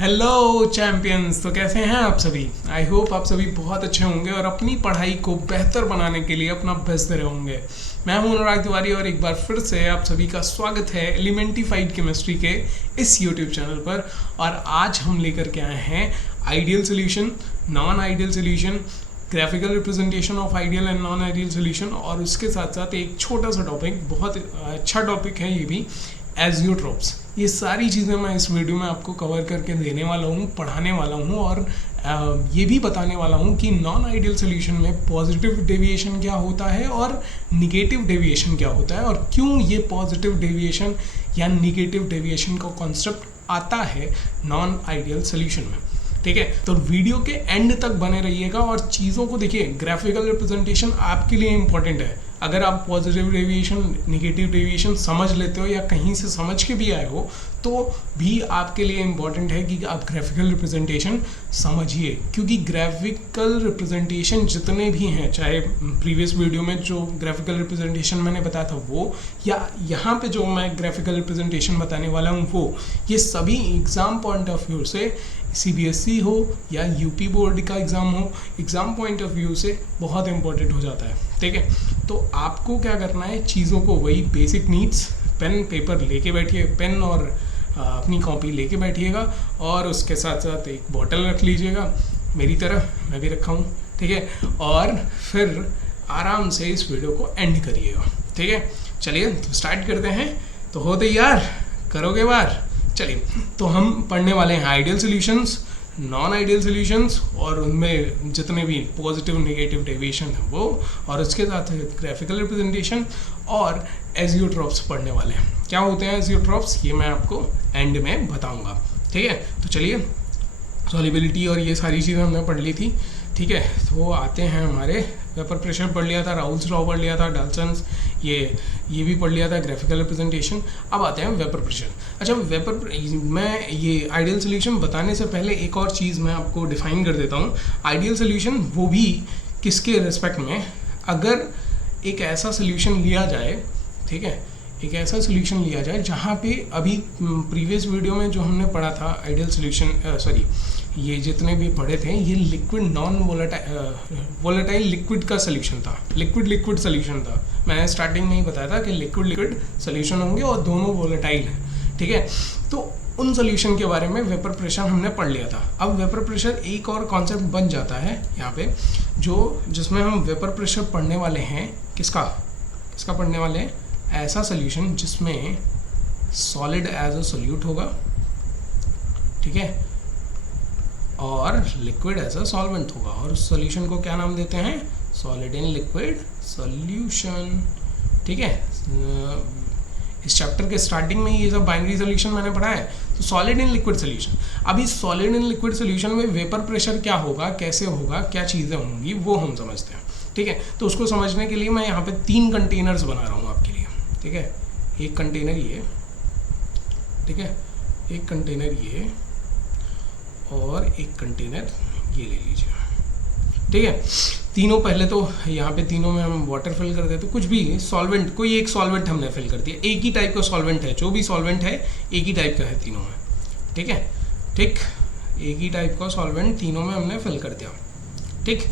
Hello champions. तो कैसे हैं आप सभी? आई होप आप सभी बहुत अच्छे होंगे और अपनी पढ़ाई को बेहतर बनाने के लिए अपना बेस्ट दे रहे होंगे। मैं हूं अनुराग तिवारी और एक बार फिर से आप सभी का स्वागत है एलिमेंटिफाइड केमिस्ट्री के इस यूट्यूब चैनल पर। और आज हम लेकर के आए हैं ideal solution, non ideal solution, graphical representation of ideal and non ideal solution, और उसके साथ साथ एक छोटा सा टॉपिक, बहुत अच्छा टॉपिक है ये भी, एजियोट्रोप्स। ये सारी चीज़ें मैं इस वीडियो में आपको कवर करके देने वाला हूँ, पढ़ाने वाला हूँ और ये भी बताने वाला हूँ कि नॉन आइडियल सोल्यूशन में पॉजिटिव डेविएशन क्या होता है और निगेटिव डेविएशन क्या होता है, और क्यों ये पॉजिटिव डेविएशन या निगेटिव डेविएशन का कॉन्सेप्ट आता है नॉन आइडियल सोल्यूशन में। ठीक है, तो वीडियो के एंड तक बने रहिएगा और चीज़ों को देखिए। ग्राफिकल रिप्रेजेंटेशन आपके लिए इंपॉर्टेंट है। अगर आप पॉजिटिव डेविएशन, निगेटिव डेविएशन समझ लेते हो या कहीं से समझ के भी आए हो तो भी आपके लिए इम्पॉर्टेंट है कि आप ग्राफिकल रिप्रेजेंटेशन समझिए, क्योंकि ग्राफिकल रिप्रेजेंटेशन जितने भी हैं, चाहे प्रीवियस वीडियो में जो ग्राफिकल रिप्रेजेंटेशन मैंने बताया था वो, या यहाँ पे जो मैं ग्राफिकल रिप्रेजेंटेशन बताने वाला हूँ वो, ये सभी एग्ज़ाम पॉइंट ऑफ व्यू से, सीबीएसई हो या यूपी बोर्ड का एग्ज़ाम हो, एग्ज़ाम पॉइंट ऑफ व्यू से बहुत इंपॉर्टेंट हो जाता है। ठीक है, तो आपको क्या करना है, चीज़ों को वही बेसिक नीड्स, पेन पेपर लेके बैठिए, पेन और अपनी कॉपी लेके बैठिएगा और उसके साथ साथ एक बॉटल रख लीजिएगा, मेरी तरह मैं भी रखा हूँ। ठीक है, और फिर आराम से इस वीडियो को एंड करिएगा। ठीक है, चलिए तो स्टार्ट करते हैं। तो हो तैयार? करोगे बार? चलिए, तो हम पढ़ने वाले हैं ideal solutions, non ideal solutions और उनमें जितने भी पॉजिटिव नेगेटिव डेविएशन है वो, और उसके साथ ग्राफिकल रिप्रेजेंटेशन और एजियोट्रोप्स पढ़ने वाले हैं। क्या होते हैं एजियोट्रोप्स, ये मैं आपको एंड में बताऊंगा। ठीक है, तो चलिए, सॉल्युबिलिटी और ये सारी चीज़ें हमने पढ़ ली थी। ठीक है, तो आते हैं हमारे वेपर प्रेशर पढ़ लिया था, राउल्स लॉ पढ़ लिया था, डाल्टन्स, ये भी पढ़ लिया था, ग्राफिकल रिप्रेजेंटेशन। अब आते हैं वेपर प्रेशर। अच्छा, मैं ये आइडियल सोल्यूशन बताने से पहले एक और चीज़ मैं आपको डिफाइन कर देता हूँ। आइडियल सोल्यूशन वो भी किसके रिस्पेक्ट में, अगर एक ऐसा सोल्यूशन लिया जाए, ठीक है, एक ऐसा सोल्यूशन लिया जाए जहाँ पे अभी प्रीवियस वीडियो में जो हमने पढ़ा था आइडियल सोल्यूशन, ये जितने भी पढ़े थे, ये लिक्विड नॉन वोलेटाइल लिक्विड का सोल्यूशन था, लिक्विड सोल्यूशन था। मैंने स्टार्टिंग में ही बताया था कि लिक्विड सोल्यूशन होंगे और दोनों वोलेटाइल हैं। ठीक है, तो उन सोल्यूशन के बारे में वेपर प्रेशर हमने पढ़ लिया था। अब वेपर प्रेशर एक और कॉन्सेप्ट बन जाता है यहाँ पे, जिसमें हम वेपर प्रेशर पढ़ने वाले हैं। किसका पढ़ने वाले हैं? ऐसा सोल्यूशन जिसमें सॉलिड एज अ सोल्यूट होगा, ठीक है, और लिक्विड एज अ सॉल्वेंट होगा, और उस सोल्यूशन को क्या नाम देते हैं? Solid in liquid solution. ठीक है, इस चैप्टर के स्टार्टिंग में ये सब बाइनरी सोल्यूशन मैंने पढ़ा है, तो सॉलिड इन लिक्विड सोल्यूशन। अभी सॉलिड इन लिक्विड सोल्यूशन में वेपर प्रेशर क्या होगा, कैसे होगा, क्या चीज़ें होंगी, वो हम समझते हैं। ठीक है, तो उसको समझने के लिए मैं यहाँ पे 3 कंटेनर्स बना रहा हूँ आपके लिए। ठीक है, एक कंटेनर ये, ठीक है, एक कंटेनर ये, और एक कंटेनर ये ले लीजिए। ठीक है, तीनों पहले तो यहाँ पे तीनों में हम वाटर फिल कर देते, कुछ भी सॉल्वेंट, कोई एक सॉल्वेंट हमने फिल कर दिया, एक ही टाइप का सॉल्वेंट है, जो भी सॉल्वेंट है एक ही टाइप का है तीनों में। ठीक है, ठीक, एक ही टाइप का सॉल्वेंट तीनों में हमने फिल कर दिया। ठीक,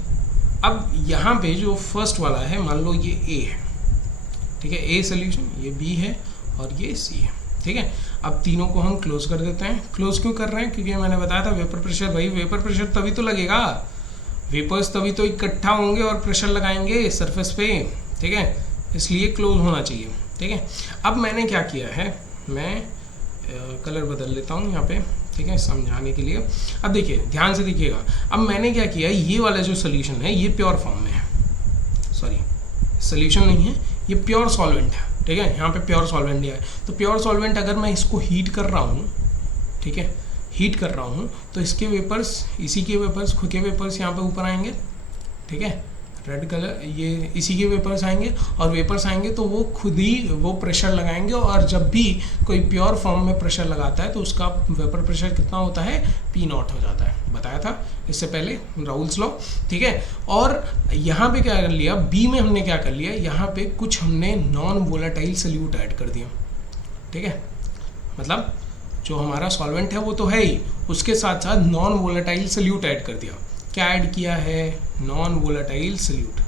अब यहाँ पे जो फर्स्ट वाला है, मान लो ये ए है, ठीक है, ए सोल्यूशन, ये बी है और ये सी है। ठीक है, अब तीनों को हम क्लोज कर देते हैं। क्लोज क्यों कर रहे हैं? क्योंकि मैंने बताया था वेपर प्रेशर, भाई वेपर प्रेशर तभी तो लगेगा, वेपर्स तभी तो इकट्ठा होंगे और प्रेशर लगाएंगे सरफेस पे। ठीक है, इसलिए क्लोज होना चाहिए। ठीक है, अब मैंने क्या किया है, मैं कलर बदल लेता हूँ यहाँ पे, ठीक है, समझाने के लिए। अब देखिए, ध्यान से देखिएगा, अब मैंने क्या किया, ये वाला जो सोल्यूशन है ये प्योर फॉर्म में है, सॉरी सोल्यूशन नहीं है, ये प्योर सॉल्वेंट है। ठीक है, यहाँ पे प्योर सॉल्वेंट दिया है, तो प्योर सॉल्वेंट अगर मैं इसको हीट कर रहा हूँ, ठीक है, हीट कर रहा हूँ, तो इसके वेपर्स, इसी के वेपर्स, खुद के वेपर्स यहाँ पे ऊपर आएंगे। ठीक है, रेड कलर, ये इसी के वेपर्स आएंगे, और वेपर्स आएंगे तो वो खुद ही वो प्रेशर लगाएंगे, और जब भी कोई प्योर फॉर्म में प्रेशर लगाता है तो उसका वेपर प्रेशर कितना होता है? P0 हो जाता है, बताया था इससे पहले, राउल्स लॉ। ठीक है, और यहाँ पे क्या कर लिया, बी में हमने क्या कर लिया, यहाँ पे कुछ हमने नॉन वोलेटाइल सोल्यूट ऐड कर दिया। ठीक है, मतलब जो हमारा सॉल्वेंट है वो तो है ही, उसके साथ साथ नॉन वोलेटाइल सल्यूट ऐड कर दिया। क्या ऐड किया है? Non volatile solute.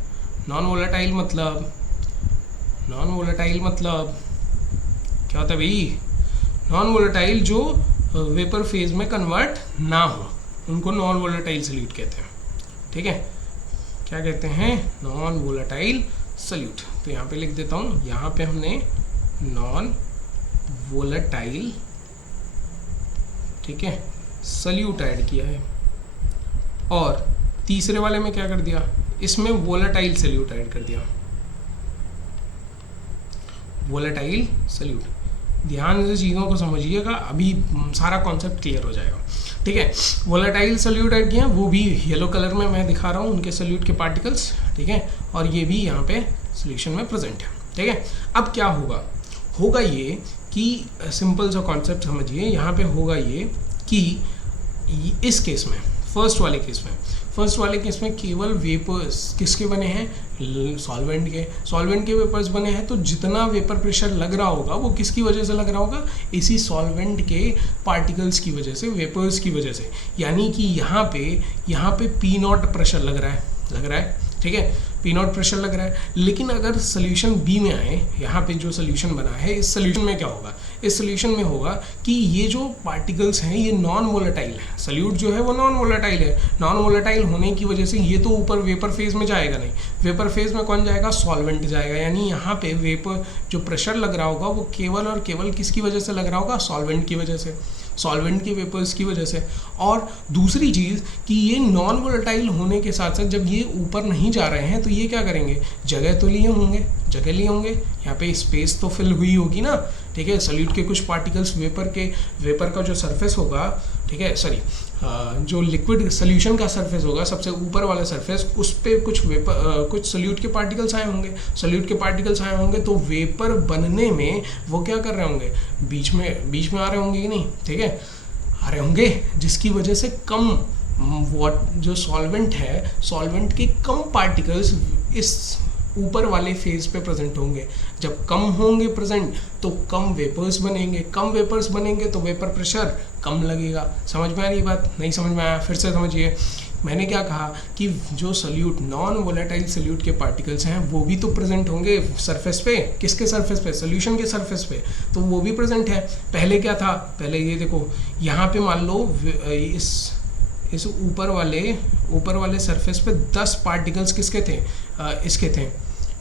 Non volatile मतलब क्या होता है भाई? नॉन वोलेटाइल जो वेपर फेज में कन्वर्ट ना हो उनको नॉन वोलेटाइल सल्यूट कहते हैं। ठीक है, क्या कहते हैं? Non volatile solute. तो यहाँ पे लिख देता हूँ, यहाँ पे हमने नॉन वोलेटाइल, ठीक है, सल्यूट ऐड किया है। और तीसरे वाले में क्या कर दिया? इसमें वोलेटाइल सल्यूट ऐड कर दिया। Volatile solute. ध्यान से चीज़ों को समझिएगा, अभी सारा कॉन्सेप्ट क्लियर हो जाएगा। ठीक है, वोलेटाइल सल्यूट ऐड किया, वो भी येलो कलर में मैं दिखा रहा हूँ उनके सल्यूट के पार्टिकल्स। ठीक है, और ये भी यहाँ पे सॉल्यूशन में प्रेजेंट है। ठीक है, अब क्या होगा? होगा ये कि सिंपल सा कॉन्सेप्ट समझिए, यहाँ पे होगा ये कि इस केस में, फर्स्ट वाले केस में केवल वेपर्स किसके बने हैं? सॉल्वेंट के वेपर्स बने हैं। तो जितना वेपर प्रेशर लग रहा होगा वो किसकी वजह से लग रहा होगा? इसी सॉल्वेंट के पार्टिकल्स की वजह से, वेपर्स की वजह से। यानी कि यहाँ पे P0 प्रेशर लग रहा है। ठीक है, P0 प्रेशर लग रहा है। लेकिन अगर सोल्यूशन बी में आए, यहाँ पे जो सोल्यूशन बना है, इस सोल्यूशन में क्या होगा? इस सोल्यूशन में होगा कि ये जो पार्टिकल्स हैं ये नॉन वोलेटाइल है। सल्यूट जो है वो नॉन वोलेटाइल है। नॉन वोलेटाइल होने की वजह से ये तो ऊपर वेपर फेज में जाएगा नहीं। वेपर फेज में कौन जाएगा? सॉल्वेंट जाएगा। यानी यहाँ पे वेपर जो प्रेशर लग रहा होगा वो केवल और केवल किसकी वजह से लग रहा होगा? सॉल्वेंट की वजह से, सॉल्वेंट के वेपर्स की वजह से। और दूसरी चीज़ कि ये नॉन वोलेटाइल होने के साथ साथ जब ये ऊपर नहीं जा रहे हैं तो ये क्या करेंगे? जगह तो लिए होंगे, यहाँ पे स्पेस तो फिल हुई होगी ना। ठीक है, सल्यूट के कुछ पार्टिकल्स वेपर का जो सरफेस होगा, ठीक है, सॉरी, जो लिक्विड सोल्यूशन का सरफेस होगा, सबसे ऊपर वाला सरफेस, उस पर कुछ सल्यूट के पार्टिकल्स आए होंगे। तो वेपर बनने में वो क्या कर रहे होंगे? बीच में आ रहे होंगे कि नहीं? ठीक है, आ रहे होंगे, जिसकी वजह से कम जो सॉल्वेंट है, सॉल्वेंट के कम पार्टिकल्स इस ऊपर वाले फेज पे प्रेजेंट होंगे। जब कम होंगे प्रेजेंट तो कम वेपर्स बनेंगे, तो वेपर प्रेशर कम लगेगा। समझ में आ रही बात? नहीं समझ में आया? फिर से समझिए, मैंने क्या कहा कि जो सल्यूट, नॉन वोलेटाइल सल्यूट के पार्टिकल्स हैं वो भी तो प्रेजेंट होंगे सरफेस पे। किसके सरफेस पे? सोल्यूशन के सरफेस पे। तो वो भी प्रेजेंट है। पहले क्या था? पहले ये देखो, यहाँ पे मान लो इस ऊपर वाले सरफेस पे 10 पार्टिकल्स किसके थे? इसके थे।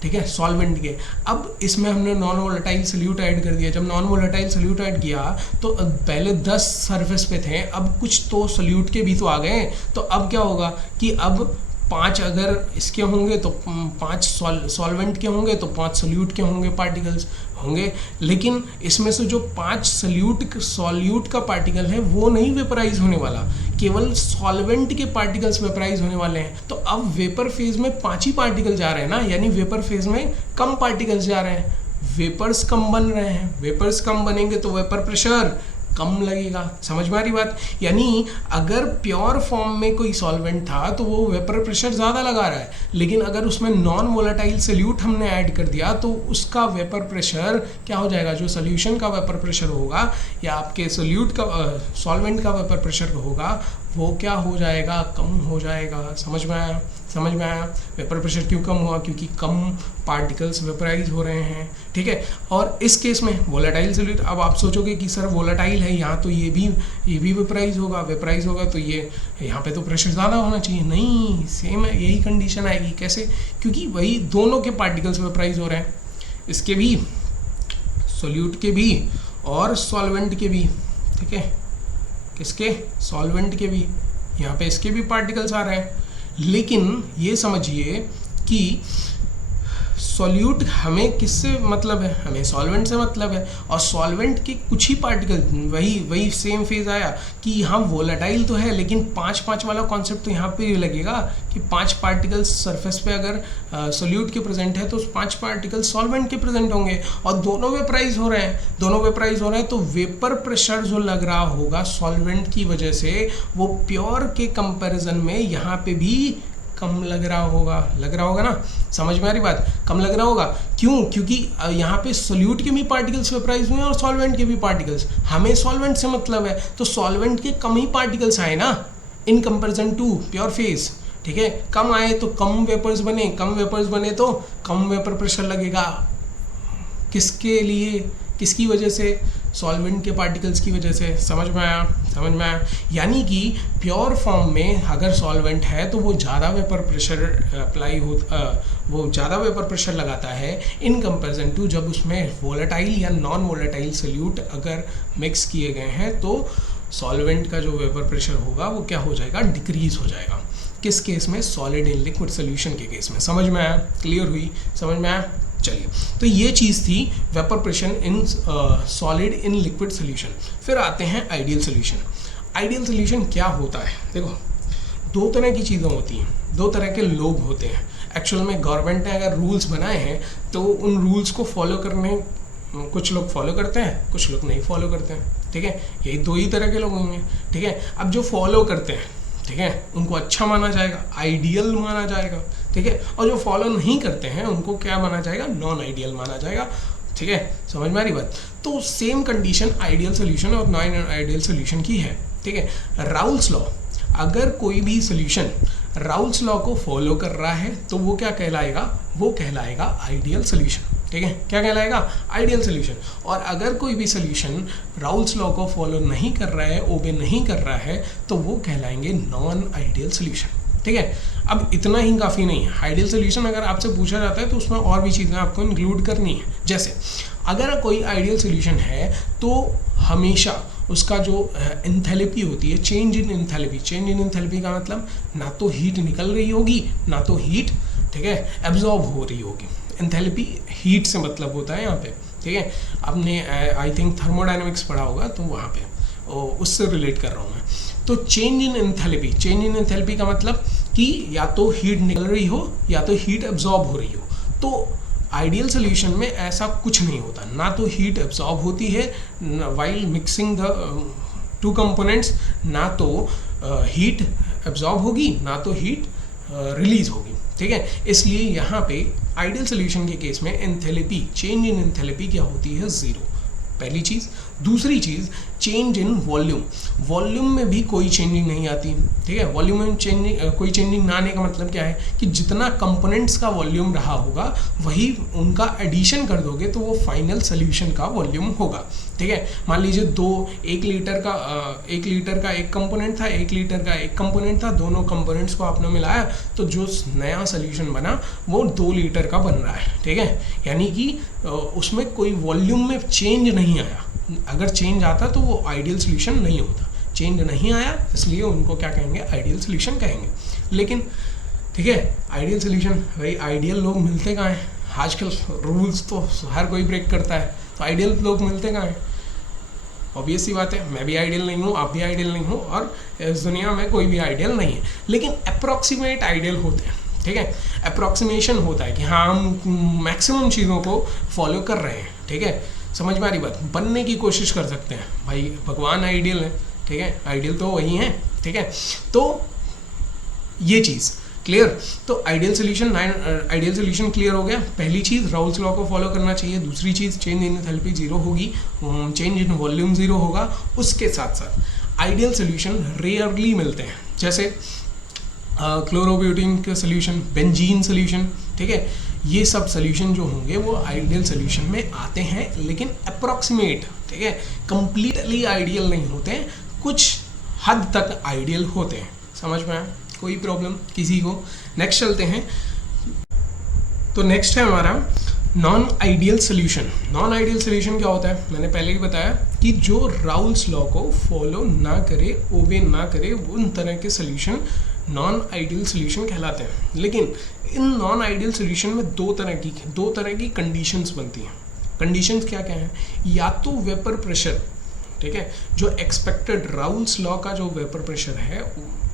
ठीक है, सॉल्वेंट के। अब इसमें हमने नॉन वोलेटाइल सल्यूट ऐड कर दिया। जब नॉन वोलेटाइल सल्यूट ऐड किया तो पहले 10 सरफेस पे थे, अब कुछ तो सल्यूट के भी तो आ गए। तो अब क्या होगा कि अब 5 अगर इसके होंगे तो 5 सॉल्वेंट के होंगे, तो 5 सल्यूट के होंगे, पार्टिकल्स होंगे। लेकिन इसमें से जो 5 सॉल्यूट का पार्टिकल है वो नहीं वेपराइज होने वाला, केवल सॉल्वेंट के पार्टिकल्स वेपराइज होने वाले हैं। तो अब वेपर फेज में 5 ही पार्टिकल जा रहे हैं ना, यानी वेपर फेज में कम पार्टिकल्स जा रहे हैं, वेपर्स कम बन रहे हैं। वेपर्स कम बनेंगे तो वेपर प्रेशर कम लगेगा। समझ में आ रही बात? यानी अगर प्योर फॉर्म में कोई सॉल्वेंट था तो वो वेपर प्रेशर ज़्यादा लगा रहा है, लेकिन अगर उसमें नॉन वोलेटाइल सल्यूट हमने ऐड कर दिया तो उसका वेपर प्रेशर क्या हो जाएगा? जो सोल्यूशन का वेपर प्रेशर होगा या आपके सल्यूट का सॉल्वेंट का वेपर प्रेशर होगा वो क्या हो जाएगा? कम हो जाएगा। समझ में आया? वेपर प्रेशर क्यों कम हुआ? क्योंकि कम पार्टिकल्स वेपराइज हो रहे हैं। ठीक है, और इस केस में वोलेटाइल सल्यूट, अब आप सोचोगे कि सर वोलेटाइल है यहाँ तो ये भी वेपराइज होगा तो ये यहाँ पे तो प्रेशर ज़्यादा होना चाहिए। नहीं, सेम है, यही कंडीशन आएगी। कैसे? क्योंकि वही दोनों के पार्टिकल्स वेपराइज हो रहे हैं, इसके भी, सॉल्यूट के भी और सॉल्वेंट के भी। ठीक है, किसके? सॉल्वेंट के भी। यहाँ पे इसके भी पार्टिकल्स आ रहे हैं। लेकिन ये समझिए कि सॉल्यूट हमें किससे मतलब है? हमें सॉल्वेंट से मतलब है। और सॉल्वेंट के कुछ ही पार्टिकल, वही सेम फेज आया कि यहाँ वोलेटाइल तो है, लेकिन 5-5 वाला कॉन्सेप्ट तो यहाँ पे लगेगा कि 5 पार्टिकल्स सरफेस पे अगर सॉल्यूट के प्रेजेंट है तो 5 पार्टिकल्स सॉल्वेंट के प्रेजेंट होंगे, और दोनों वेपराइज हो रहे हैं। तो वेपर प्रेशर जो लग रहा होगा सॉल्वेंट की वजह से वो प्योर के कंपैरिजन में यहाँ पे भी कम लग रहा होगा ना, समझ में आ रही बात, कम लग रहा होगा। क्यों? क्योंकि यहाँ पे सोल्यूट के भी पार्टिकल्स वेपराइज हुए हैं और सॉल्वेंट के भी पार्टिकल्स, हमें सॉल्वेंट से मतलब है, तो सॉल्वेंट के कम ही पार्टिकल्स आए ना in comparison to pure phase, ठीक है, कम आए तो कम वेपर्स बने तो कम वेपर प्रेशर लगेगा। किसके लिए, किसकी वजह से? सॉल्वेंट के पार्टिकल्स की वजह से। समझ में आया? यानी कि प्योर फॉर्म में अगर सॉल्वेंट है तो वो ज़्यादा वेपर प्रेशर लगाता है इन कंपैरिजन टू जब उसमें वोलेटाइल या नॉन वोलेटाइल सोल्यूट अगर मिक्स किए गए हैं, तो सॉल्वेंट का जो वेपर प्रेशर होगा वो क्या हो जाएगा? डिक्रीज हो जाएगा। किस केस में? सॉलिड इन लिक्विड सोल्यूशन के केस में। समझ में आया? क्लियर हुई? समझ में आया? चलिए, तो ये चीज़ थी vapour pressure in solid in liquid solution. फिर आते हैं आइडियल सोल्यूशन। आइडियल सोल्यूशन क्या होता है? देखो, दो तरह की चीज़ें होती हैं, दो तरह के लोग होते हैं। एक्चुअल में गवर्नमेंट ने अगर रूल्स बनाए हैं तो उन रूल्स को फॉलो करने, कुछ लोग फॉलो करते हैं, कुछ लोग नहीं फॉलो करते हैं, ठीक है, यही दो ही तरह के लोग होंगे, ठीक है। अब जो फॉलो करते हैं, ठीक है, उनको अच्छा माना जाएगा, आइडियल माना जाएगा, ठीक है, और जो फॉलो नहीं करते हैं उनको क्या माना जाएगा? नॉन आइडियल माना जाएगा, ठीक है। समझ में आ रही बात? तो सेम कंडीशन आइडियल सोल्यूशन और नॉन आइडियल सोल्यूशन की है, ठीक है। राउल्स लॉ, अगर कोई भी सोल्यूशन राउल्स लॉ को फॉलो कर रहा है तो वो क्या कहलाएगा? वो कहलाएगा आइडियल सोल्यूशन, ठीक है। क्या कहलाएगा? Ideal solution. और अगर कोई भी सोल्यूशन राउल्स लॉ को फॉलो नहीं कर रहा है, ओबे नहीं कर रहा है, तो वो कहलाएंगे नॉन आइडियल सोल्यूशन, ठीक है। अब इतना ही काफ़ी नहीं है। आइडियल सोल्यूशन अगर आपसे पूछा जाता है तो उसमें और भी चीज़ें आपको इंक्लूड करनी है। जैसे अगर कोई आइडियल सोल्यूशन है तो हमेशा उसका जो एंथैल्पी होती है, चेंज इन एंथैल्पी का मतलब ना तो हीट निकल रही होगी, ना तो हीट, ठीक है, एब्जॉर्ब हो रही होगी। एंथैल्पी हीट से मतलब होता है यहाँ पे, ठीक है। आपने आई थिंक थर्मोडायनेमिक्स पढ़ा होगा तो वहाँ पे उससे रिलेट कर रहा हूँ मैं। तो चेंज इन एंथैल्पी का मतलब कि या तो हीट निकल रही हो या तो हीट एब्जॉर्ब हो रही हो। तो आइडियल सोल्यूशन में ऐसा कुछ नहीं होता, ना तो हीट एब्जॉर्ब होती है while mixing the two components, ना तो हीट एब्जॉर्ब होगी, ना तो हीट रिलीज होगी, ठीक है। इसलिए यहाँ पे आइडियल सोल्यूशन के केस में एंथैल्पी, चेंज इन एंथैल्पी क्या होती है? ज़ीरो, पहली चीज़। दूसरी चीज़, चेंज इन वॉल्यूम में भी कोई चेंजिंग नहीं आती, ठीक है। वॉल्यूम में कोई चेंजिंग ना आने का मतलब क्या है कि जितना कंपोनेंट्स का वॉल्यूम रहा होगा वही उनका एडिशन कर दोगे तो वो फाइनल सोल्यूशन का वॉल्यूम होगा, ठीक है। मान लीजिए 1 लीटर का एक कंपोनेंट था, 1 लीटर का एक कंपोनेंट था, दोनों कंपोनेंट्स को आपने मिलाया तो जो नया सोल्यूशन बना वो 2 लीटर का बन रहा है, ठीक है। यानी कि उसमें कोई वॉल्यूम में चेंज नहीं आया। अगर चेंज आता तो वो आइडियल सोल्यूशन नहीं होता। चेंज नहीं आया इसलिए उनको क्या कहेंगे? आइडियल सोल्यूशन कहेंगे। लेकिन ठीक है, आइडियल सोल्यूशन, भाई आइडियल लोग मिलते कहाँ हैं? आजकल रूल्स तो हर कोई ब्रेक करता है, तो आइडियल लोग मिलते कहाँ हैं? ऑब्वियस सी बात है, मैं भी आइडियल नहीं हूँ, आप भी आइडियल नहीं हो, और इस दुनिया में कोई भी आइडियल नहीं है। लेकिन अप्रॉक्सीमेट आइडियल होते हैं, ठीक है। अप्रॉक्सीमेशन होता है कि हाँ हम मैक्सिमम चीज़ों को फॉलो कर रहे हैं, ठीक है। समझ में आ रही बात? बनने की कोशिश कर सकते हैं। भाई भगवान आइडियल है, ठीक है, आइडियल तो वही है, ठीक है। तो ये चीज़ क्लियर। तो आइडियल सोल्यूशन क्लियर हो गया। पहली चीज़ राउल्स लॉ को फॉलो करना चाहिए। दूसरी चीज़ चेंज इन एंथैल्पी जीरो होगी, चेंज इन वॉल्यूम जीरो होगा। उसके साथ साथ आइडियल सोल्यूशन रेयरली मिलते हैं, जैसे क्लोरोब्यूटेन के सोल्यूशन, बेंजीन सोल्यूशन, ठीक है। ये सब सोल्यूशन जो होंगे वो आइडियल सोल्यूशन में आते हैं, लेकिन अप्रॉक्सीमेट, ठीक है, कंप्लीटली आइडियल नहीं होते हैं, कुछ हद तक आइडियल होते हैं। समझ में आया? कोई प्रॉब्लम किसी को? नेक्स्ट चलते हैं। तो नेक्स्ट है हमारा non ideal solution. Non ideal solution क्या होता है? मैंने पहले ही बताया कि जो राउल्स लॉ को फॉलो ना करे, ओबे ना करे, उन तरह के सोल्यूशन नॉन आइडियल सोल्यूशन कहलाते हैं। लेकिन इन नॉन आइडियल सोल्यूशन में दो तरह की कंडीशंस बनती हैं। कंडीशंस क्या क्या हैं? या तो वेपर प्रेशर, ठीक है, जो एक्सपेक्टेड राउल्स लॉ का जो वेपर प्रेशर है,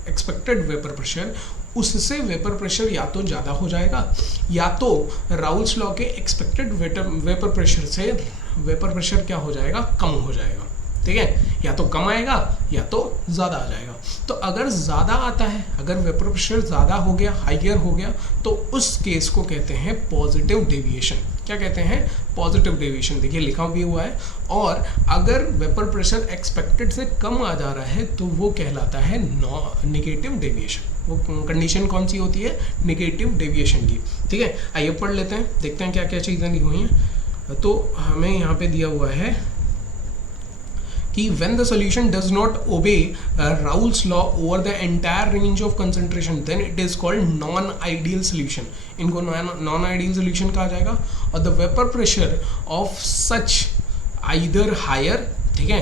एक्सपेक्टेड वेपर प्रेशर, उससे वेपर प्रेशर या तो ज़्यादा हो जाएगा, या तो राउल्स लॉ के एक्सपेक्टेड वेपर प्रेशर से वेपर प्रेशर क्या हो जाएगा? कम हो जाएगा, ठीक है, या तो कम आएगा या तो ज़्यादा आ जाएगा। तो अगर ज़्यादा आता है, अगर वेपर प्रेशर ज़्यादा हो गया, हाइयर हो गया, तो उस केस को कहते हैं पॉजिटिव डेविएशन। क्या कहते हैं? Positive deviation. देखिए लिखा भी हुआ है। और अगर वेपर प्रेशर एक्सपेक्टेड से कम आ जा रहा है तो वो कहलाता है नेगेटिव डेविएशन। वो कंडीशन कौन सी होती है? नेगेटिव डेविएशन की। ठीक है, आइए पढ़ लेते हैं, देखते हैं क्या क्या चीज़ें लिखी हुई हैं। तो हमें यहाँ पे दिया हुआ है कि when the solution does not obey Raoult's law over the entire range of concentration, then it is called non-ideal solution. इनको non-ideal solution कहा जाएगा। और the vapor pressure of such either higher, ठीक है,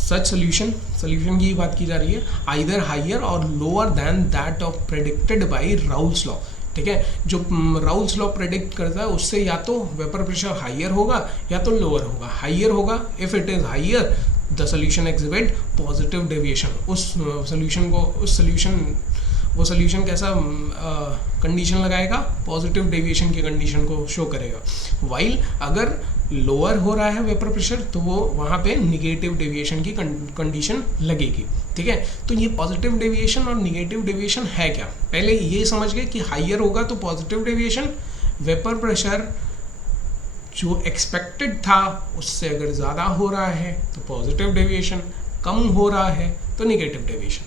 such solution की बात की जा रही है, either higher or lower than that of predicted by Raoult's law। ठीक है, जो राउल्स लॉ प्रेडिक्ट करता है उससे या तो वेपर प्रेशर हाइयर होगा या तो लोअर होगा। हाइयर होगा, if it is higher the solution exhibit positive deviation. वो सोल्यूशन कैसा कंडीशन लगाएगा? पॉजिटिव डेविएशन की कंडीशन को शो करेगा। वाइल अगर लोअर हो रहा है वेपर प्रेशर तो वो वहाँ पे निगेटिव डेविएशन की कंडीशन लगेगी। ठीक है, तो ये पॉजिटिव डेविएशन और निगेटिव डेविएशन है क्या? पहले ये समझ गए कि हाइयर होगा तो पॉजिटिव डेविएशन, वेपर प्रेशर जो एक्सपेक्टेड था उससे अगर ज़्यादा हो रहा है तो पॉजिटिव डेविएशन, कम हो रहा है तो निगेटिव डेविएशन।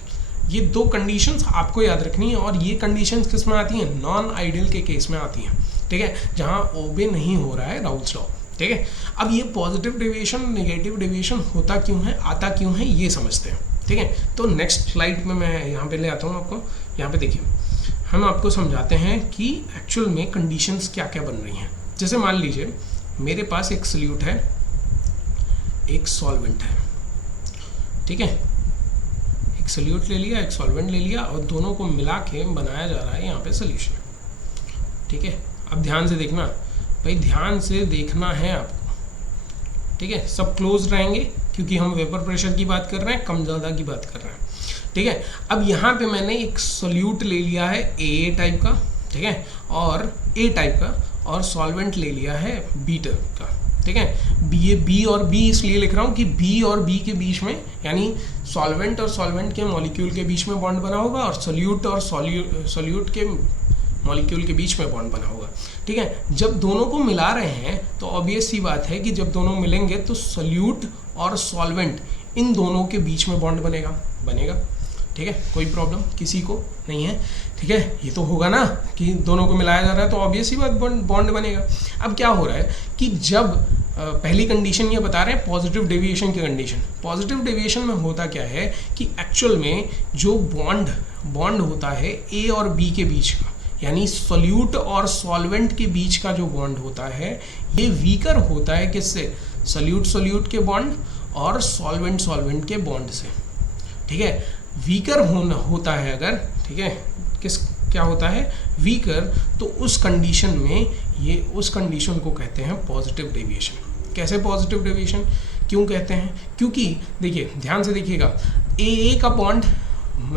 ये दो कंडीशंस आपको याद रखनी है। और ये कंडीशंस किस में आती हैं? नॉन आइडियल के केस में आती हैं। ठीक है, जहाँ ओबे नहीं हो रहा है राउल्स लॉ। ठीक है, अब ये पॉजिटिव डेविएशन नेगेटिव डेविएशन होता क्यों है, आता क्यों है, ये समझते हैं। ठीक है, तो नेक्स्ट स्लाइड में मैं यहाँ पे ले आता हूँ आपको। यहाँ पे देखिए, हम आपको समझाते हैं कि एक्चुअल में कंडीशंस क्या क्या बन रही हैं। जैसे मान लीजिए मेरे पास एक सॉल्यूट है, एक सॉल्वेंट है। ठीक है, एक सॉल्यूट ले लिया, एक सॉल्वेंट ले लिया और दोनों को मिला के बनाया जा रहा है यहाँ पे सॉल्यूशन। ठीक है, अब ध्यान से देखना भाई, ध्यान से देखना है आपको। ठीक है, सब क्लोज रहेंगे क्योंकि हम वेपर प्रेशर की बात कर रहे हैं, कम ज़्यादा की बात कर रहे हैं। ठीक है, अब यहाँ पे मैंने एक सॉल्यूट ले लिया है ए टाइप का, ठीक है, और ए टाइप का, और सॉल्वेंट ले लिया है बी टाइप का। ठीक है, बी और बी इसलिए लिख रहा हूँ कि बी और बी के बीच में, यानी सॉल्वेंट और सॉल्वेंट के मॉलिक्यूल के बीच में बॉन्ड बना होगा और सोल्यूट और सोल्यूट के मॉलिक्यूल के बीच में बॉन्ड बना होगा। ठीक है, जब दोनों को मिला रहे हैं तो ऑब्वियस सी बात है कि जब दोनों मिलेंगे तो सोल्यूट और सॉल्वेंट इन दोनों के बीच में बॉन्ड बनेगा। ठीक है, कोई प्रॉब्लम किसी को नहीं है। ठीक है, ये तो होगा ना कि दोनों को मिलाया जा रहा है तो ऑब्वियस ही बात बॉन्ड बनेगा। अब क्या हो रहा है कि जब पहली कंडीशन ये बता रहे हैं पॉजिटिव डेविएशन की कंडीशन। पॉजिटिव डेविएशन में होता क्या है कि एक्चुअल में जो बॉन्ड होता है ए और बी के बीच का, यानी सोल्यूट और सॉल्वेंट के बीच का जो बॉन्ड होता है ये वीकर होता है। किससे? सोल्यूट के बॉन्ड और सॉल्वेंट के बॉन्ड से। ठीक है, वीकर होता है अगर, ठीक है, क्या होता है? वीकर। तो उस कंडीशन में उस कंडीशन को कहते हैं पॉजिटिव डेविएशन। कैसे पॉजिटिव डेविएशन क्यों कहते हैं? क्योंकि देखिए, ध्यान से देखिएगा, ए का बॉन्ड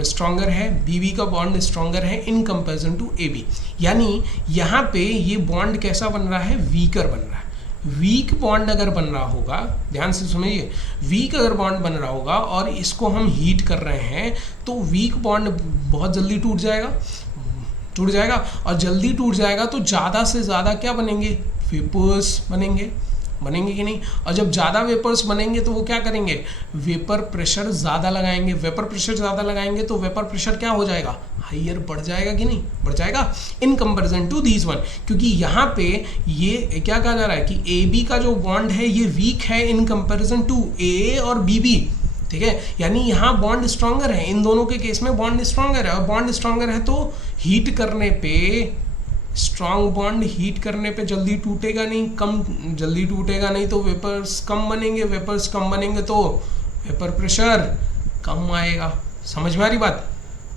स्ट्रॉन्गर है, बी का बॉन्ड स्ट्रॉन्गर है in comparison to A B. यानी यहाँ पे ये बॉन्ड कैसा बन रहा है? वीकर बन रहा है। वीक बॉन्ड अगर बन रहा होगा, ध्यान से समझिए, वीक अगर बॉन्ड बन रहा होगा और इसको हम हीट कर रहे हैं तो वीक बॉन्ड बहुत जल्दी टूट जाएगा और जल्दी टूट जाएगा तो ज़्यादा से ज़्यादा क्या बनेंगे? वेपर्स बनेंगे कि नहीं? और जब ज़्यादा वेपर्स बनेंगे तो वो क्या करेंगे? वेपर प्रेशर ज़्यादा लगाएंगे। वेपर प्रेशर ज़्यादा लगाएंगे तो वेपर प्रेशर क्या हो जाएगा? हाइयर बढ़ जाएगा कि नहीं? बढ़ जाएगा in comparison to these one. क्योंकि यहाँ पे ये क्या कहा जा रहा है कि ए बी का जो बॉन्ड है ये वीक है इन कंपैरिजन टू ए और बी। ठीक है, यानी यहाँ बॉन्ड स्ट्रॉन्गर है, इन दोनों के केस में बॉन्ड स्ट्रॉन्गर है। और बॉन्ड स्ट्रॉन्गर है तो हीट करने पे, स्ट्रॉन्ग बॉन्ड हीट करने पे जल्दी टूटेगा नहीं, जल्दी टूटेगा नहीं तो वेपर्स कम बनेंगे, वेपर्स कम बनेंगे तो वेपर प्रेशर कम आएगा। समझ में आ रही बात?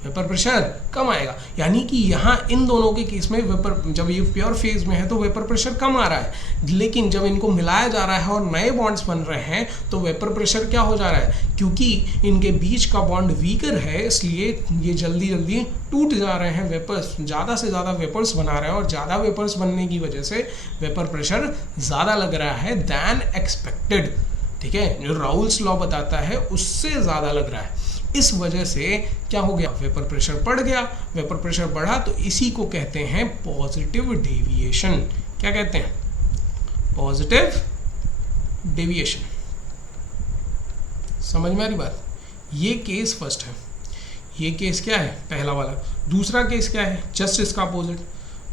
वेपर प्रेशर कम आएगा। यानी कि यहाँ इन दोनों के केस में वेपर, जब ये प्योर फेज में है तो वेपर प्रेशर कम आ रहा है, लेकिन जब इनको मिलाया जा रहा है और नए बॉन्ड्स बन रहे हैं तो वेपर प्रेशर क्या हो जा रहा है? क्योंकि इनके बीच का बॉन्ड वीकर है इसलिए ये जल्दी जल्दी टूट जा रहे हैं। वेपर्स ज़्यादा से ज़्यादा वेपर्स बना रहे हैं और ज़्यादा वेपर्स बनने की वजह से वेपर प्रेशर ज़्यादा लग रहा है दैन एक्सपेक्टेड। ठीक है, जो राउल्स लॉ बताता है उससे ज़्यादा लग रहा है। इस वजह से क्या हो गया, वेपर प्रेशर बढ़ गया। वेपर प्रेशर बढ़ा तो इसी को कहते हैं पॉजिटिव डेविएशन। क्या कहते हैं, पॉजिटिव डेविएशन। समझ में आ रही बात। ये केस फर्स्ट है, ये केस क्या है, पहला वाला। दूसरा केस क्या है, जस्ट इसका अपोजिट।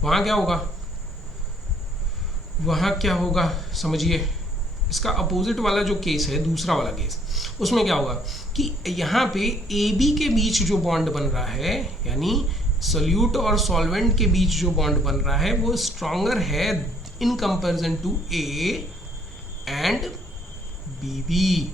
वहाँ क्या होगा, वहाँ क्या होगा समझिए, इसका अपोजिट वाला जो केस है, दूसरा वाला केस, उसमें क्या होगा कि यहाँ पे ए बी के बीच जो बॉन्ड बन रहा है, यानी सोल्यूट और सॉल्वेंट के बीच जो बॉन्ड बन रहा है, वो स्ट्रॉन्गर है in comparison to A and B B.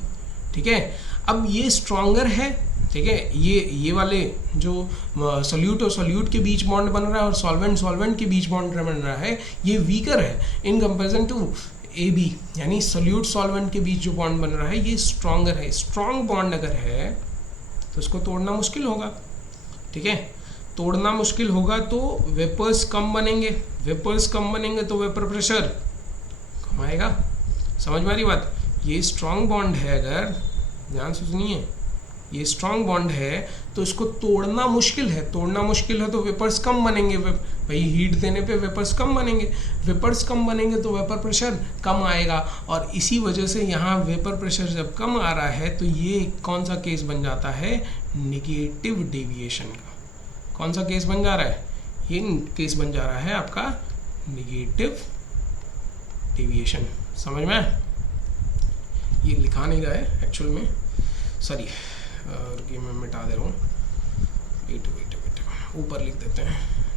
ठीक है, अब ये स्ट्रॉन्गर है, ठीक है, ये वाले जो सोल्यूट और सोल्यूट के बीच बॉन्ड बन रहा है और सॉल्वेंट के बीच बॉन्ड बन रहा है, ये वीकर है in comparison to A B, यानी सोल्यूट सॉल्वेंट के बीच जो बॉन्ड बन रहा है ये स्ट्रॉन्गर है। स्ट्रॉन्ग बॉन्ड अगर है तो इसको तोड़ना मुश्किल होगा। ठीक है, तोड़ना मुश्किल होगा तो वेपर्स कम बनेंगे, वेपर्स कम बनेंगे तो वेपर प्रेशर कम आएगा। समझ में आ रही बात। ये स्ट्रॉन्ग बॉन्ड है, अगर ध्यान से सुनिए, ये स्ट्रॉन्ग बॉन्ड है तो इसको तोड़ना मुश्किल है। तोड़ना मुश्किल है तो वेपर्स कम बनेंगे, भाई हीट देने पे वेपर्स कम बनेंगे, वेपर्स कम बनेंगे तो वेपर प्रेशर कम आएगा। और इसी वजह से यहाँ वेपर प्रेशर जब कम आ रहा है तो ये कौन सा केस बन जाता है, निगेटिव डेविएशन का। कौन सा केस बन जा रहा है, ये केस बन जा रहा है आपका निगेटिव डेविएशन। समझ में, ये लिखा नहीं रहा है एक्चुअल में, सॉरी, ये मैं मिटा दे रहा हूँ, वेट ऊपर लिख देते हैं,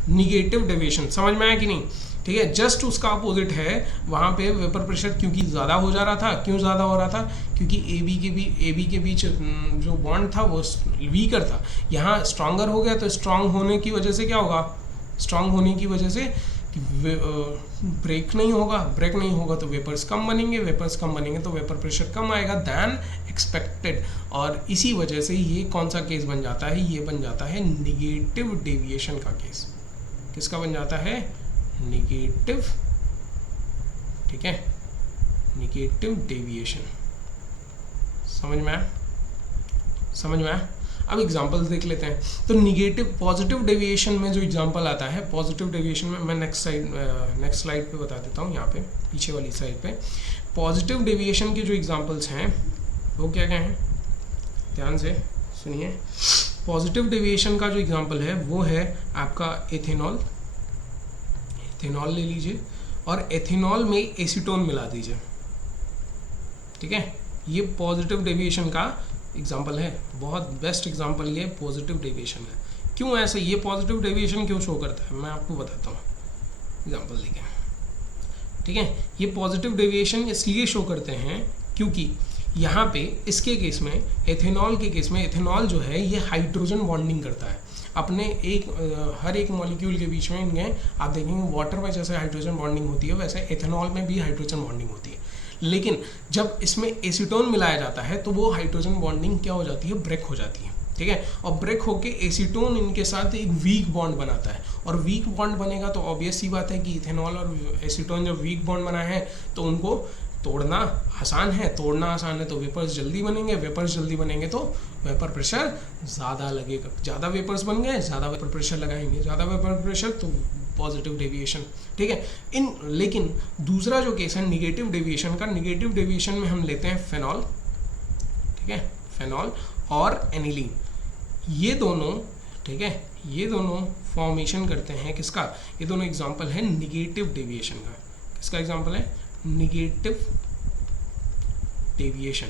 निगेटिव डेविएशन। समझ में आया कि नहीं। ठीक है, जस्ट उसका अपोजिट है, वहाँ पे वेपर प्रेशर क्योंकि ज़्यादा हो जा रहा था। क्यों ज़्यादा हो रहा था, क्योंकि ए बी के बीच जो बॉन्ड था वो वीकर था। यहाँ स्ट्रॉन्गर हो गया तो स्ट्रॉन्ग होने की वजह से क्या होगा, स्ट्रॉन्ग होने की वजह से ब्रेक नहीं होगा तो वेपर्स कम बनेंगे, वेपर्स कम बनेंगे तो वेपर प्रेशर कम आएगा दैन एक्सपेक्टेड। और इसी वजह से ये कौन सा केस बन जाता है, ये बन जाता है निगेटिव डेविएशन का केस। किसका बन जाता है, निगेटिव, ठीक है, निगेटिव डेविएशन। समझ में आया, समझ में आया। अब एग्जांपल्स देख लेते हैं। तो निगेटिव, पॉजिटिव डेविएशन में जो एग्जांपल आता है, पॉजिटिव डेविएशन में मैं नेक्स्ट स्लाइड पे बता देता हूँ, यहाँ पे पीछे वाली साइड पे पॉजिटिव डेविएशन के जो एग्जांपल्स हैं वो क्या क्या हैं, ध्यान से सुनिए। पॉजिटिव डेविएशन का जो एग्जांपल है वो है आपका एथेनॉल। एथेनॉल ले लीजिए और एथेनॉल में एसीटोन मिला दीजिए। ठीक है, ये पॉजिटिव डेविएशन का एग्जाम्पल है, बहुत बेस्ट एग्जाम्पल ये पॉजिटिव डेविएशन है। क्यों ऐसे, ये पॉजिटिव डेविएशन क्यों शो करता है, मैं आपको बताता हूँ एग्जाम्पल देखें। ठीक है, ये पॉजिटिव डेविएशन इसलिए शो करते हैं क्योंकि यहाँ पे इसके केस में, एथेनॉल के केस में, एथेनॉल जो है ये हाइड्रोजन बॉन्डिंग करता है अपने हर एक मॉलिक्यूल के बीच में। इनमें आप देखेंगे वाटर में जैसे हाइड्रोजन बॉन्डिंग होती है वैसे एथेनॉल में भी हाइड्रोजन बॉन्डिंग होती है। लेकिन जब इसमें एसीटोन मिलाया जाता है तो वो हाइड्रोजन बॉन्डिंग क्या हो जाती है, ब्रेक हो जाती है। ठीक है, और ब्रेक होके एसीटोन इनके साथ एक वीक बॉन्ड बनाता है, और वीक बॉन्ड बनेगा तो ऑब्वियस सी बात है कि इथेनॉल और एसीटोन जब वीक बॉन्ड बनाए हैं तो उनको तोड़ना आसान है। तोड़ना आसान है तो वेपर्स जल्दी बनेंगे, वेपर्स जल्दी बनेंगे तो वेपर प्रेशर ज़्यादा लगेगा। ज़्यादा वेपर्स बन गए, ज़्यादा वेपर प्रेशर लगाएंगे, ज़्यादा वेपर प्रेशर तो पॉजिटिव डेविएशन। ठीक है, लेकिन दूसरा जो केस है निगेटिव डेविएशन का, निगेटिव डेविएशन में हम लेते हैं फेनॉल। ठीक है, फेनॉल और एनिलीन, ये दोनों, ठीक है, ये दोनों फॉर्मेशन करते हैं किसका, ये दोनों एग्जाम्पल है निगेटिव डेविएशन का। किसका एग्जाम्पल है, निगेटिव डेविएशन।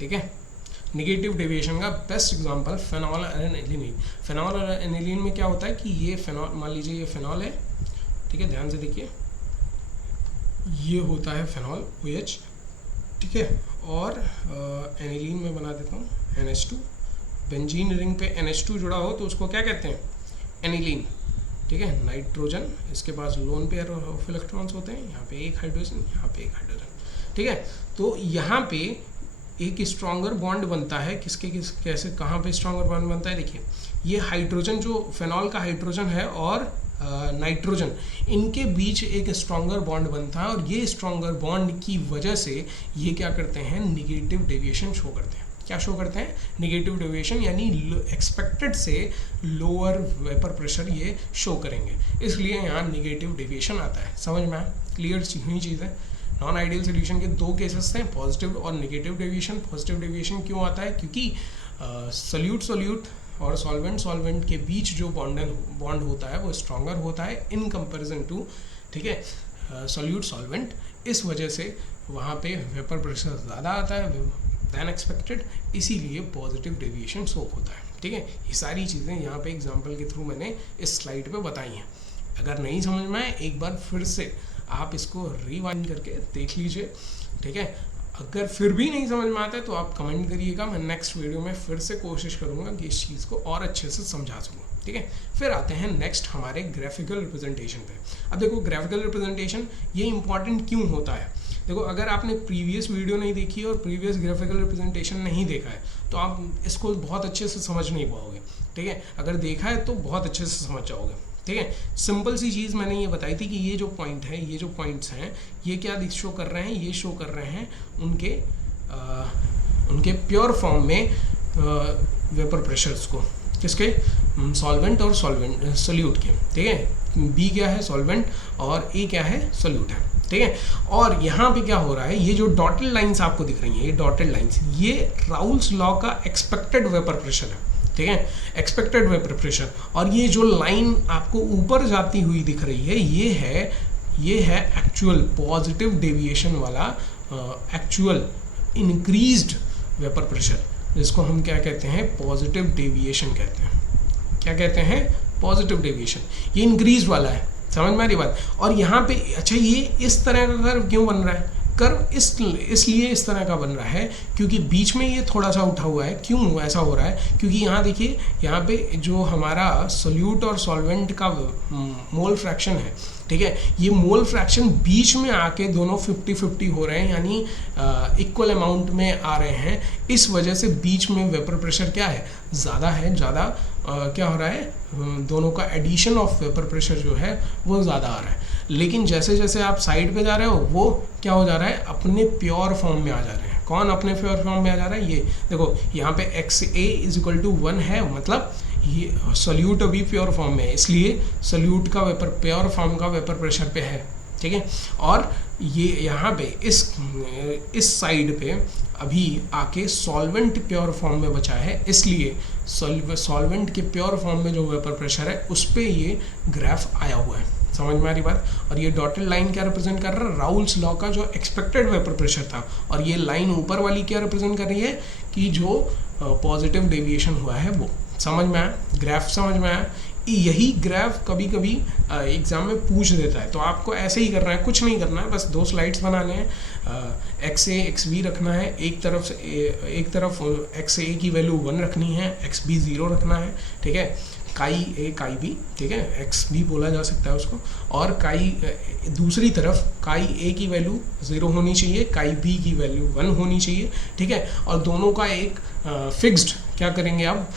ठीक है, निगेटिव डेविएशन का बेस्ट एग्जांपल फेनॉल और एनिलीन। फेनॉल और एनिलीन में क्या होता है कि ये फेनॉल, मान लीजिए ये फेनॉल है, ठीक है, ध्यान से देखिए, ये होता है फेनॉल OH। ठीक है, और एनिलीन में बना देता हूँ NH2। बेंजीन रिंग पे NH2 जुड़ा हो तो उसको क्या कहते हैं, एनिलीन। ठीक है, नाइट्रोजन, इसके पास लोन पेयर ऑफ इलेक्ट्रॉन्स होते हैं, यहाँ पे एक हाइड्रोजन, यहाँ पे एक हाइड्रोजन। ठीक है, तो यहाँ पे एक स्ट्रॉन्गर बॉन्ड बनता है, कैसे, कहाँ पे स्ट्रॉन्गर बॉन्ड बनता है, देखिए ये हाइड्रोजन जो फेनॉल का हाइड्रोजन है और नाइट्रोजन, इनके बीच एक स्ट्रॉन्गर बॉन्ड बनता है और ये स्ट्रॉन्गर बॉन्ड की वजह से ये क्या करते हैं, निगेटिव डेविएशन शो करते हैं। क्या शो करते हैं, निगेटिव डेविएशन, यानी एक्सपेक्टेड से लोअर वेपर प्रेशर ये शो करेंगे, इसलिए यहाँ निगेटिव डेविएशन आता है। समझ में आया, क्लियर हुई चीज़ है। नॉन आइडियल सोल्यूशन के दो केसेस थे, पॉजिटिव और नेगेटिव डेविएशन। पॉजिटिव डेविएशन क्यों आता है, क्योंकि सोल्यूट और सॉल्वेंट के बीच जो बॉन्ड होता है वो स्ट्रॉन्गर होता है इन कंपैरिजन टू, ठीक है, सॉल्वेंट। इस वजह से वहाँ पे वेपर प्रेशर ज़्यादा आता है दैन एक्सपेक्टेड, इसीलिए पॉजिटिव डेविएशन शो होता है। ठीक है, ये सारी चीज़ें यहाँ पे एग्जांपल के थ्रू मैंने इस स्लाइड पे बताई हैं। अगर नहीं समझ में आए एक बार फिर से आप इसको रिवाइंड करके देख लीजिए। ठीक है, अगर फिर भी नहीं समझ में आता है तो आप कमेंट करिएगा, मैं नेक्स्ट वीडियो में फिर से कोशिश करूँगा कि इस चीज़ को और अच्छे से समझा सकूँ। ठीक है, फिर आते हैं नेक्स्ट हमारे ग्राफिकल रिप्रेजेंटेशन पे। अब देखो ग्राफिकल रिप्रेजेंटेशन ये इंपॉर्टेंट क्यों होता है। देखो अगर आपने प्रीवियस वीडियो नहीं देखी और प्रीवियस ग्राफिकल रिप्रेजेंटेशन नहीं देखा है तो आप इसको बहुत अच्छे से समझ नहीं पाओगे। ठीक है, अगर देखा है तो बहुत अच्छे से समझ जाओगे। ठीक है, सिंपल सी चीज़ मैंने ये बताई थी कि ये जो पॉइंट है, ये जो पॉइंट्स हैं, ये क्या शो कर रहे हैं, ये शो कर रहे हैं उनके प्योर फॉर्म में वेपर प्रेशर्स को, किसके, सॉल्वेंट और सोल्यूट के। ठीक है, बी क्या है, सॉल्वेंट, और ए क्या है, सोल्यूट है। ठीक है, और यहाँ पे क्या हो रहा है, ये जो डॉटेड लाइंस आपको दिख रही हैं, ये डॉटेड लाइंस, ये राउल्स लॉ का एक्सपेक्टेड वेपर प्रेशर है। ठीक है, एक्सपेक्टेड वेपर प्रेशर। और ये जो लाइन आपको ऊपर जाती हुई दिख रही है, ये है एक्चुअल पॉजिटिव डेविएशन वाला, एक्चुअल इंक्रीज्ड वेपर प्रेशर, जिसको हम क्या कहते हैं, पॉजिटिव डेविएशन कहते हैं। क्या कहते हैं, पॉजिटिव डेविएशन, ये इंक्रीज वाला है। समझ में आ रही बात। और यहाँ पे अच्छा ये इस तरह का कर्व क्यों बन रहा है, कर्व इसलिए इस तरह का बन रहा है क्योंकि बीच में ये थोड़ा सा उठा हुआ है। क्यों ऐसा हो रहा है, क्योंकि यहाँ देखिए, यहाँ पे जो हमारा सोल्यूट और सॉल्वेंट का मोल फ्रैक्शन है, ठीक है, ये मोल फ्रैक्शन बीच में आके दोनों 50-50 हो रहे हैं, यानी इक्वल अमाउंट में आ रहे हैं। इस वजह से बीच में वेपर प्रेशर क्या है, ज़्यादा क्या हो रहा है, दोनों का एडिशन ऑफ वेपर प्रेशर जो है वो ज़्यादा आ रहा है। लेकिन जैसे जैसे आप साइड पे जा रहे हो वो क्या हो जा रहा है, अपने प्योर फॉर्म में आ जा रहे हैं। कौन अपने प्योर फॉर्म में आ जा रहा है, ये देखो यहाँ पे XA=1 है, मतलब ये सोल्यूट अभी प्योर फॉर्म में है, इसलिए सोल्यूट का प्योर फॉर्म का वेपर प्रेशर पे है। ठीक है, और ये यहाँ पे इस साइड पे अभी आके सॉल्वेंट प्योर फॉर्म में बचा है, इसलिए सॉल्वेंट के प्योर फॉर्म में जो वेपर प्रेशर है उस पे ये ग्राफ आया हुआ है। समझ में आ रही बात। और ये डॉटेड लाइन क्या रिप्रेजेंट कर रहा है, राउल्स लॉ का जो एक्सपेक्टेड वेपर प्रेशर था, और ये लाइन ऊपर वाली क्या रिप्रेजेंट कर रही है कि जो पॉजिटिव डेविएशन हुआ है वो। समझ में आया, ग्राफ समझ में आया। यही ग्राफ कभी कभी एग्जाम में पूछ देता है, तो आपको ऐसे ही करना है, कुछ नहीं करना है, बस 2 स्लाइड्स बनाने हैं। XA XB रखना है, एक तरफ XA की वैल्यू 1 रखनी है, XB 0 रखना है। ठीक है, काई A काई B, ठीक है, XB बोला जा सकता है उसको, और दूसरी तरफ काई A की वैल्यू 0 होनी चाहिए, काई B की वैल्यू 1 होनी चाहिए। ठीक है, और दोनों का एक फिक्स्ड क्या करेंगे, आप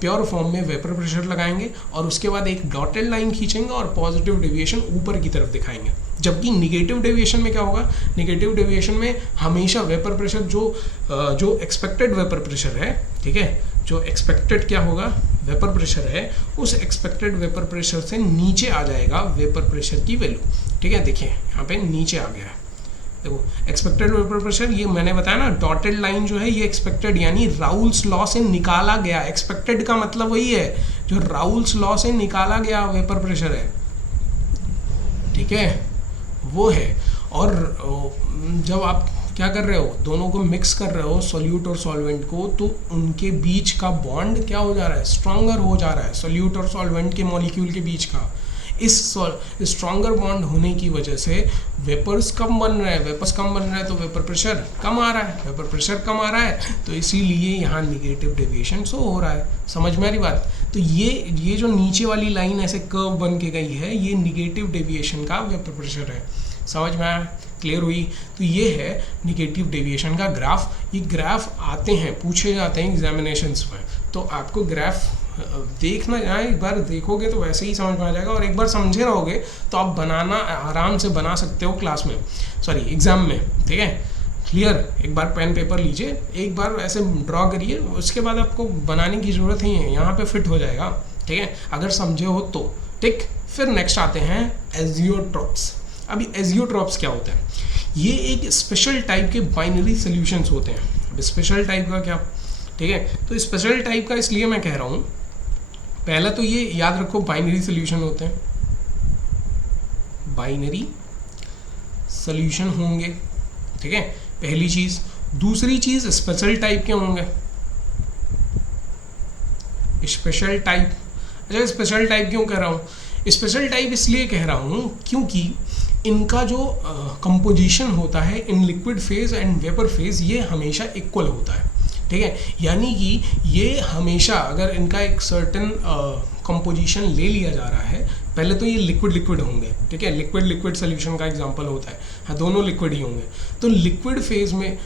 प्योर फॉर्म में वेपर प्रेशर लगाएंगे और उसके बाद एक डॉटेड लाइन खींचेंगे और पॉजिटिव डेविएशन ऊपर की तरफ दिखाएंगे। जबकि निगेटिव डेविएशन में क्या होगा, निगेटिव डेविएशन में हमेशा वेपर प्रेशर जो एक्सपेक्टेड वेपर प्रेशर है, ठीक है, जो एक्सपेक्टेड क्या होगा वेपर प्रेशर है, उस एक्सपेक्टेड वेपर प्रेशर से नीचे आ जाएगा वेपर प्रेशर की वैल्यू। ठीक है, देखिए यहाँ पे नीचे आ गया है, देखो एक्सपेक्टेड वेपर प्रेशर, ये मैंने बताया ना, डॉटेड लाइन जो है ये एक्सपेक्टेड, यानी राउल्स लॉ से निकाला गया। एक्सपेक्टेड का मतलब वही है जो राउल्स लॉ से निकाला गया वेपर प्रेशर है। ठीक है, वो है। और जब आप क्या कर रहे हो, दोनों को मिक्स कर रहे हो, सोल्यूट और सॉल्वेंट को, तो उनके बीच का बॉन्ड क्या हो जा रहा है, स्ट्रॉन्गर हो जा रहा है, सोल्यूट और सॉल्वेंट के मॉलिक्यूल के बीच का। इस स्ट्रॉन्गर बॉन्ड होने की वजह से वेपर्स कम बन रहे हैं, तो वेपर प्रेशर कम आ रहा है, तो इसीलिए यहाँ निगेटिव डेविएशन शो हो रहा है। समझ में आ रही बात। तो ये जो नीचे वाली लाइन ऐसे कर्व बन के गई है, ये निगेटिव डेविएशन का वेपर प्रेशर है। समझ में आया, क्लियर हुई। तो ये है निगेटिव डेविएशन का ग्राफ। ये ग्राफ आते हैं, पूछे जाते हैं एग्जामिनेशंस में, तो आपको ग्राफ देखना यहाँ एक बार देखोगे तो वैसे ही समझ में आ जाएगा, और एक बार समझे रहोगे तो आप बनाना आराम से बना सकते हो क्लास में, सॉरी एग्ज़ाम में, ठीक है। क्लियर, एक बार पेन पेपर लीजिए, एक बार ऐसे ड्रॉ करिए, उसके बाद आपको बनाने की ज़रूरत ही है, यहाँ पे फिट हो जाएगा, ठीक है, अगर समझे हो तो, ठीक। फिर नेक्स्ट आते हैं एजियोट्रॉप्स। अभी एजियोट्रॉप्स क्या होते हैं? ये एक स्पेशल टाइप के बाइनरी सॉल्यूशंस होते हैं। अब स्पेशल टाइप का क्या, ठीक है, तो स्पेशल टाइप का इसलिए मैं कह रहा हूँ, पहला तो ये याद रखो बाइनरी सॉल्यूशन होते हैं, बाइनरी सॉल्यूशन होंगे, ठीक है, पहली चीज। दूसरी चीज स्पेशल टाइप के होंगे, स्पेशल टाइप। अच्छा, स्पेशल टाइप क्यों कह रहा हूँ? स्पेशल टाइप इसलिए कह रहा हूँ क्योंकि इनका जो कंपोजिशन होता है in liquid phase and vapour phase, ये हमेशा इक्वल होता है, ठीक है। यानी कि ये हमेशा, अगर इनका एक सर्टेन कंपोजिशन ले लिया जा रहा है, पहले तो ये लिक्विड लिक्विड होंगे, ठीक है, लिक्विड लिक्विड सोल्यूशन का एग्जांपल होता है, हाँ, दोनों लिक्विड ही होंगे। तो लिक्विड फेज में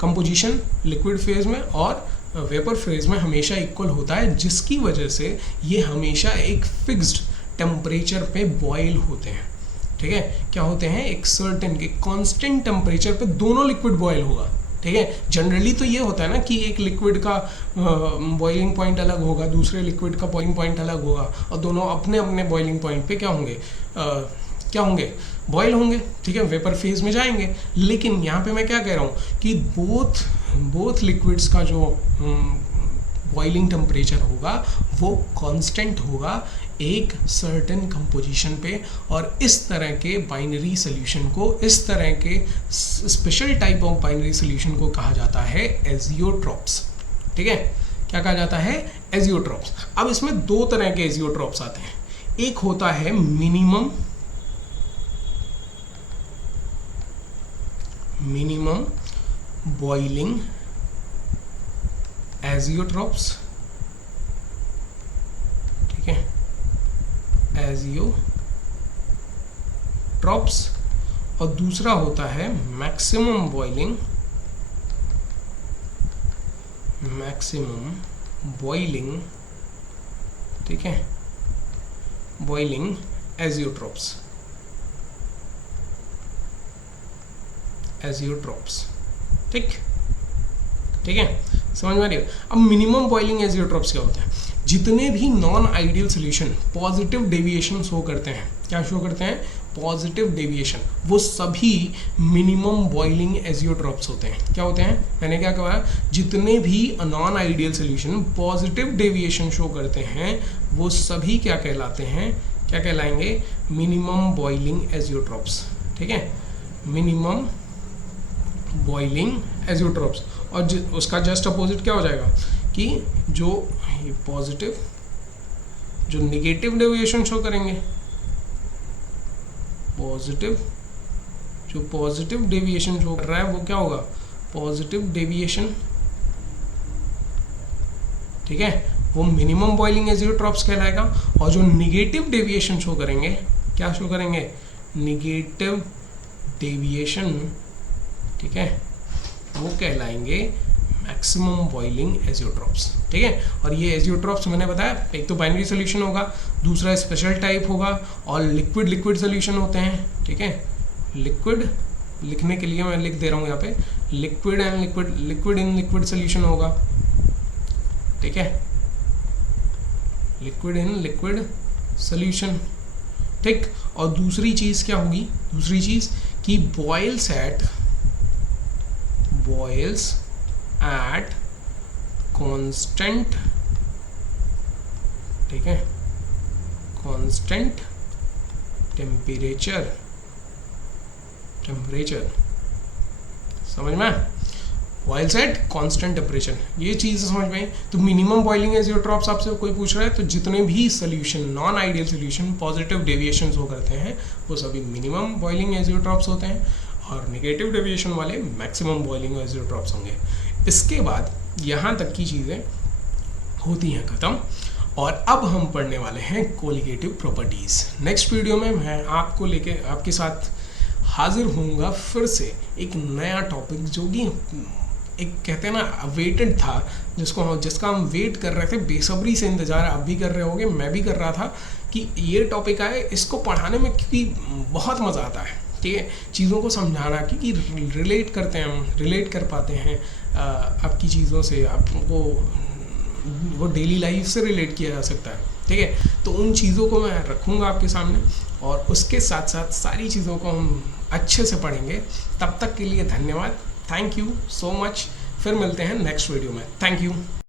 कंपोजिशन लिक्विड फेज में और वेपर फेज में हमेशा इक्वल होता है, जिसकी वजह से ये हमेशा एक फिक्स्ड टेम्परेचर पे बॉयल होते हैं, ठीक है। क्या होते हैं? एक सर्टेन के कांस्टेंट टेम्परेचर पे दोनों लिक्विड बॉयल होगा, ठीक है। जनरली तो ये होता है ना कि एक लिक्विड का बॉइलिंग पॉइंट अलग होगा, दूसरे लिक्विड का बॉइलिंग पॉइंट अलग होगा, और दोनों अपने अपने बॉइलिंग पॉइंट पे क्या होंगे, बॉयल होंगे, ठीक है, वेपर फेज में जाएंगे। लेकिन यहाँ पे मैं क्या कह रहा हूँ कि बोथ लिक्विड्स का जो बॉइलिंग टेम्परेचर होगा वो कांस्टेंट होगा एक सर्टेन कंपोजिशन पे, और इस तरह के बाइनरी सॉल्यूशन को, इस तरह के special type of binary solution को कहा जाता है एजियोट्रॉप्स, ठीक है। क्या कहा जाता है? एजियोट्रॉप्स। अब इसमें दो तरह के एजियोट्रॉप्स आते हैं, एक होता है मिनिमम बॉइलिंग एजियोट्रॉप्स, ठीक है, एजियोट्रॉप्स, और दूसरा होता है मैक्सिमम बॉइलिंग, ठीक है, बॉइलिंग एजियोट्रॉप्स, ठीक है, समझ में आ रही है? अब मिनिमम बॉइलिंग एजियोट्रॉप्स क्या होता है? जितने भी non ideal solution positive deviation show करते हैं, क्या शो करते हैं? पॉजिटिव डेविएशन, वो सभी मिनिमम बॉइलिंग एजियोट्रॉप्स होते हैं। क्या होते हैं? मैंने क्या कहा? जितने भी non ideal solution positive deviation show करते हैं वो सभी क्या कहलाते हैं? क्या कहलाएंगे? मिनिमम बॉइलिंग एजियोट्रॉप्स, ठीक है, मिनिमम बॉइलिंग एजियोट्रॉप्स। और उसका जस्ट अपोजिट क्या हो जाएगा कि जो पॉजिटिव, जो निगेटिव डेविएशन शो करेंगे, जो पॉजिटिव डेविएशन शो कर रहा है वो क्या होगा? पॉजिटिव डेविएशन, ठीक है, वो मिनिमम बॉइलिंग एजियोट्रॉप्स कहलाएगा। और जो निगेटिव डेविएशन शो करेंगे, क्या शो करेंगे? निगेटिव डेविएशन, ठीक है, वो कहलाएंगे मैक्सिमम बॉइलिंग एजियोट्रॉप्स, ठीक है। और ये एजियोट्रॉप्स मैंने बताया, एक तो बाइनरी सॉल्यूशन होगा, दूसरा स्पेशल टाइप होगा, और लिक्विड लिक्विड सॉल्यूशन होते हैं, ठीक है। लिक्विड लिखने के लिए मैं लिख दे रहा हूँ यहाँ पे, liquid and liquid in liquid solution होगा, ठीक है, लिक्विड इन लिक्विड सॉल्यूशन, ठीक। और दूसरी चीज़ क्या होगी? दूसरी चीज़ कि बॉयल्स एट कांस्टेंट, ठीक है, कांस्टेंट टेम्परेचर, समझ में? बॉयल्स एट कांस्टेंट टेम्परेचर, ये चीज़ समझ में आई। तो मिनिमम बॉइलिंग एजियोट्रॉप्स आपसे कोई पूछ रहा है तो जितने भी solution non ideal solution positive deviation हो करते हैं वो सभी मिनिमम बॉइलिंग एजियोट्रॉप्स होते हैं, और नेगेटिव डेविएशन वाले मैक्सिमम बॉइलिंग एजियोट्रॉप्स होंगे। इसके बाद यहाँ तक की चीज़ें होती हैं ख़त्म, और अब हम पढ़ने वाले हैं कोलिगेटिव प्रॉपर्टीज़। नेक्स्ट वीडियो में मैं आपको लेके आपके साथ हाजिर होऊंगा फिर से एक नया टॉपिक, जो कि एक कहते हैं ना वेटेड था, जिसका हम वेट कर रहे थे, बेसब्री से इंतज़ार आप भी कर रहे होगे, मैं भी कर रहा था कि ये टॉपिक आए। इसको पढ़ाने में क्योंकि बहुत मज़ा आता है, ठीक है, चीज़ों को समझाना, क्योंकि रिलेट करते हैं, हम रिलेट कर पाते हैं आपकी चीज़ों से, आपको वो डेली लाइफ से रिलेट किया जा सकता है, ठीक है। तो उन चीज़ों को मैं रखूँगा आपके सामने, और उसके साथ साथ सारी चीज़ों को हम अच्छे से पढ़ेंगे। तब तक के लिए धन्यवाद, थैंक यू सो मच। फिर मिलते हैं नेक्स्ट वीडियो में, थैंक यू।